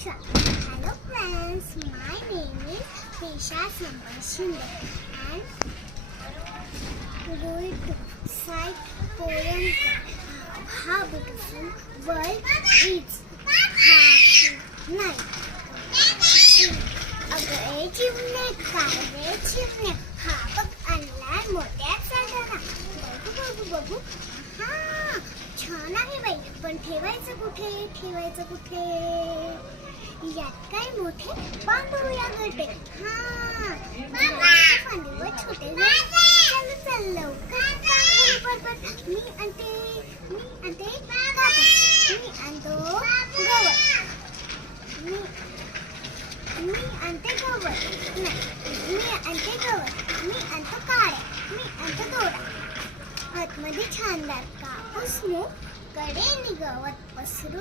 Tisha. Hello friends, my name is Tisha Shinde and we going to cite poem How Beautiful World Is. Night. अगं चिमणे काय रे चिमणे हा बघ आणलाय मोत्याचा दाना बघू बघू बघू हा छान आहे बाई पण ठेवायचं कुठे यात काय मोठे बांधूया गटे हा फांदीवर छोटे चल लवकर मी आणते कापूस मी आणतो गवत मी आणतो काड्या मी आणतो दोरा आतमध्ये छानदार कापूस मू कडेने गवत पसरून